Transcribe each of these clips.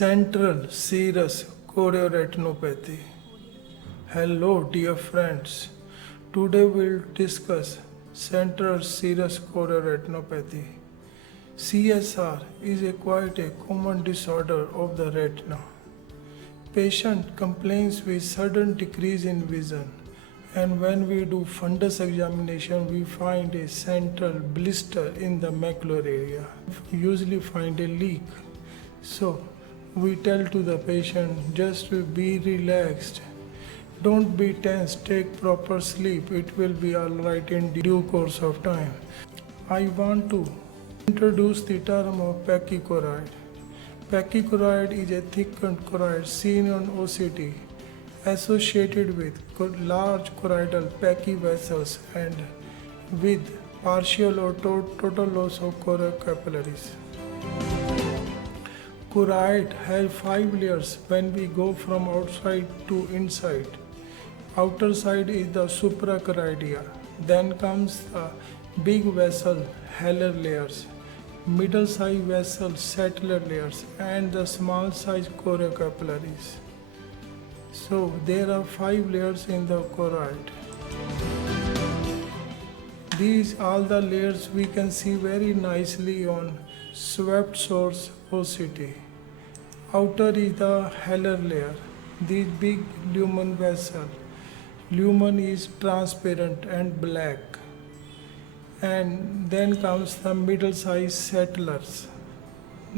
Central serous chorioretinopathy. Hello, dear friends. Today we'll discuss central serous chorioretinopathy. CSR is a quite a common disorder of the retina. Patient complains with sudden decrease in vision, and when we do fundus examination, we find a central blister in the macular area. We usually find a leak. So we tell to the patient just to be relaxed. Don't be tense, take proper sleep. It will be alright in due course of time. I want to introduce the term of pachychoroid. Pachychoroid is a thickened choroid seen on OCT associated with large choroidal pachyvessels and with partial or total loss of choriocapillaries. Choroid has 5 layers when we go from outside to inside. Outer side is the suprachoroidea. Then comes the big vessel halar layers, middle size vessel satellar layers, and the small size choriocapillaries. So there are 5 layers in the choroid. These all the layers we can see very nicely on swept source OCT. Outer is the halar layer. This big lumen vessel. Lumen is transparent and black. And then comes the middle size settlers.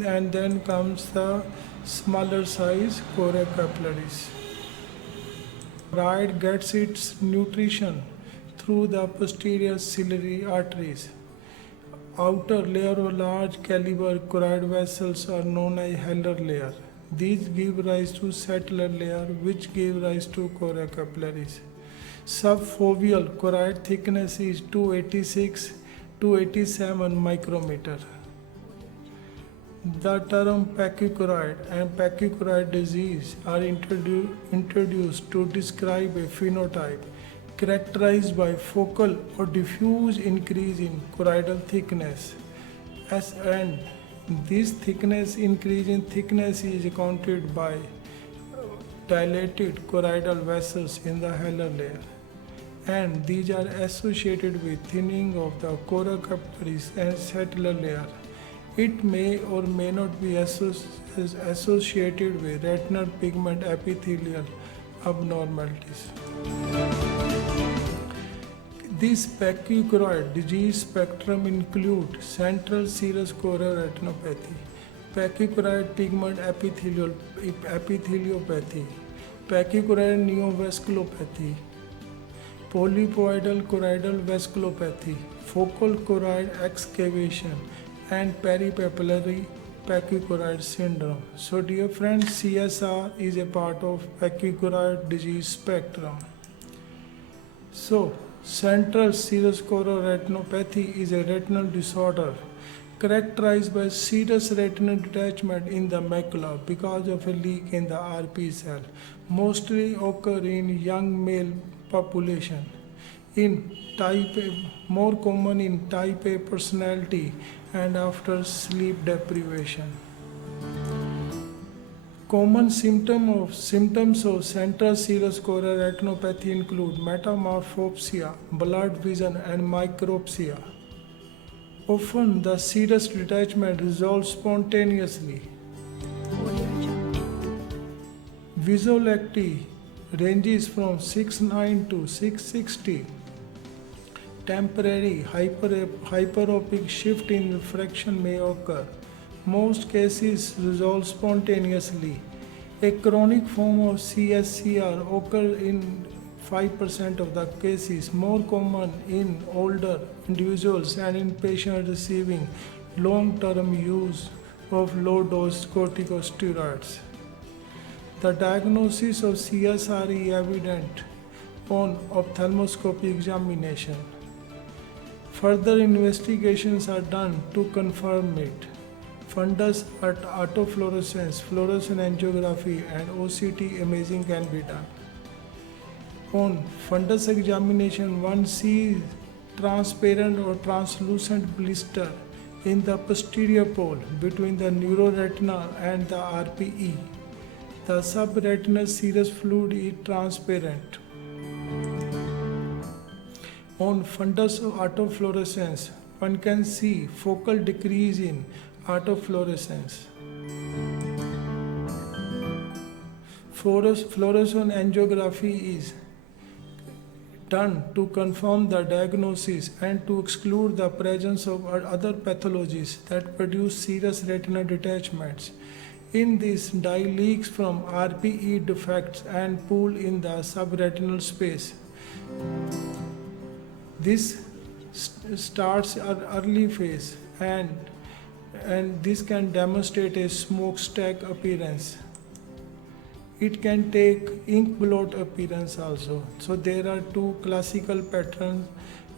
And then comes the smaller size choriocapillaries. Choroid gets its nutrition through the posterior ciliary arteries. Outer layer of large caliber choroid vessels are known as halar layer. These give rise to satellar layer, which give rise to choriocapillaries. Subfoveal choroid thickness is 286 to 87 micrometer. The term pachychoroid and pachychoroid disease are introduced to describe a phenotype characterized by focal or diffuse increase in choroidal thickness, and this increase in thickness is accounted by dilated choroidal vessels in the halar layer, and these are associated with thinning of the choriocapillaries and satellar layer. It may or may not be associated with retinal pigment epithelial abnormalities. This pachychoroid disease spectrum includes central serous chorioretinopathy, pachychoroid pigment epitheliopathy, pachychoroid neovasculopathy, polypoidal choroidal vasculopathy, focal choroid excavation, and peripapillary pachychoroid syndrome. So dear friends, CSR is a part of pachychoroid disease spectrum. So central serous chorioretinopathy is a retinal disorder characterized by serious retinal detachment in the macula because of a leak in the RP cell, mostly occur in young male population. More common in type A personality and after sleep deprivation. Common symptoms of central serous chorioretinopathy include metamorphopsia, blurred vision, and micropsia. Often the serous detachment resolves spontaneously. Visual acuity ranges from 6.9 to 6.60. Temporary hyperopic shift in refraction may occur. Most cases resolve spontaneously. A chronic form of Cscr occurs in 5% of the cases, more common in older individuals and in patients receiving long-term use of low-dose corticosteroids. The diagnosis of CSR is evident on ophthalmoscopy examination. Further investigations are done to confirm it. Fundus autofluorescence, fluorescent angiography, and OCT imaging can be done. On fundus examination, one sees transparent or translucent blister in the posterior pole between the neuroretina and the RPE. The subretinal serous fluid is transparent. On fundus autofluorescence, one can see focal decrease in autofluorescence. Fluorescence angiography is done to confirm the diagnosis and to exclude the presence of other pathologies that produce serous retinal detachments. In this, dye leaks from RPE defects and pool in the subretinal space. This starts an early phase and this can demonstrate a smokestack appearance. It can take ink blot appearance also. So there are two classical patterns,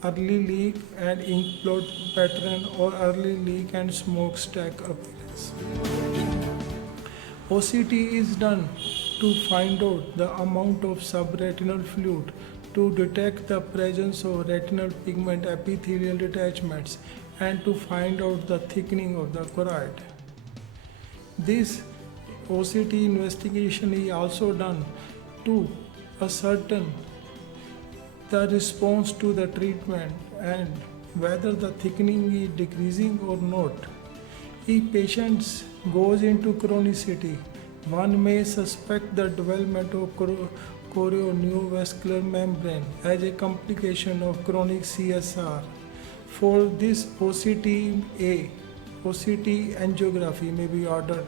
early leak and ink blot pattern, or early leak and smokestack appearance. OCT is done to find out the amount of subretinal fluid, to detect the presence of retinal pigment epithelial detachments, and to find out the thickening of the choroid. This OCT investigation is also done to ascertain the response to the treatment and whether the thickening is decreasing or not. If patient goes into chronicity, one may suspect the development of chorioneovascular membrane as a complication of chronic CSR. For this, OCT angiography may be ordered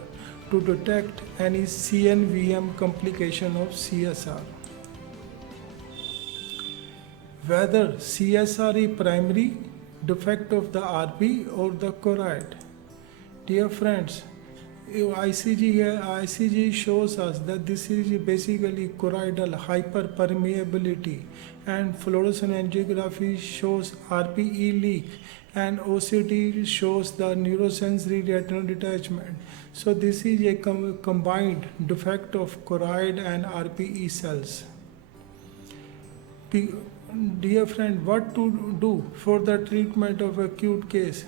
to detect any CNVM complication of CSR. Whether CSR is primary defect of the RP or the choroid. Dear friends, ICG shows us that this is basically choroidal hyperpermeability, and fluorescence angiography shows RPE leak, and OCT shows the neurosensory retinal detachment. So this is a combined defect of choroid and RPE cells. Dear friend, what to do for the treatment of acute case?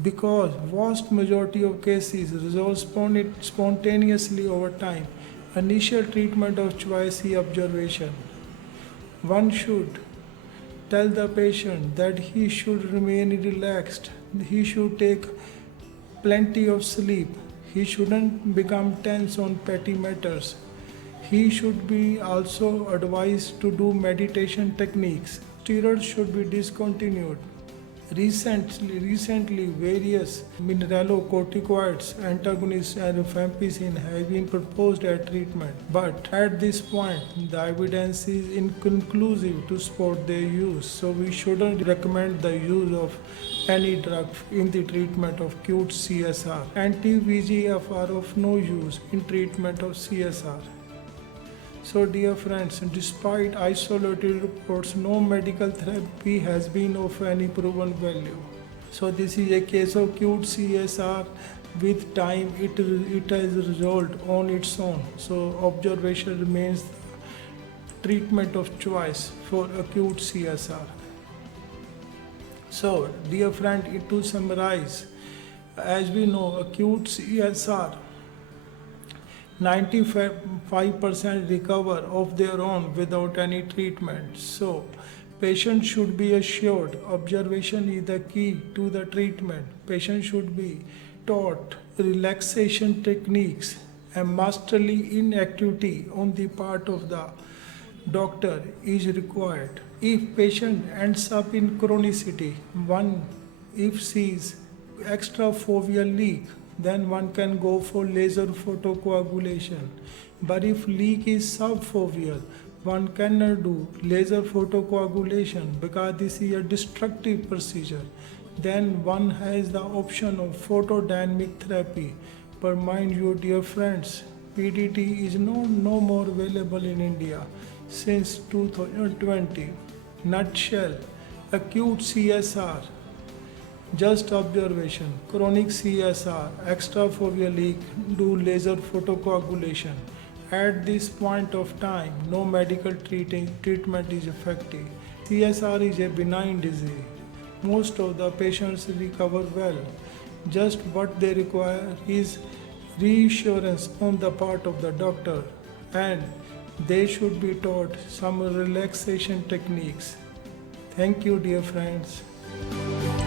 Because vast majority of cases resolve spontaneously over time, initial treatment of choice is observation. One should tell the patient that he should remain relaxed, he should take plenty of sleep, he shouldn't become tense on petty matters. He should be also advised to do meditation techniques. Steroids should be discontinued. Recently, various mineralocorticoids, antagonists, and rifampicin have been proposed as treatment. But at this point, the evidence is inconclusive to support their use. So we shouldn't recommend the use of any drug in the treatment of acute CSR. Anti-VEGF are of no use in treatment of CSR. So dear friends, despite isolated reports, no medical therapy has been of any proven value. So this is a case of acute CSR. With time, it has resolved on its own. So observation remains the treatment of choice for acute CSR. So dear friend, to summarize, as we know, acute CSR 95% recover of their own without any treatment. So, patients should be assured observation is the key to the treatment. Patients should be taught relaxation techniques and masterly inactivity on the part of the doctor is required. If patient ends up in chronicity, if sees extrafoveal leak, then one can go for laser photocoagulation. But if leak is subfoveal, one cannot do laser photocoagulation because this is a destructive procedure. Then one has the option of photodynamic therapy. But mind you, dear friends, PDT is no more available in India since 2020. Nutshell, acute CSR, just observation, chronic CSR, extrafoveal leak, do laser photocoagulation. At this point of time, no medical treatment is effective. CSR is a benign disease. Most of the patients recover well. Just what they require is reassurance on the part of the doctor, and they should be taught some relaxation techniques. Thank you, dear friends.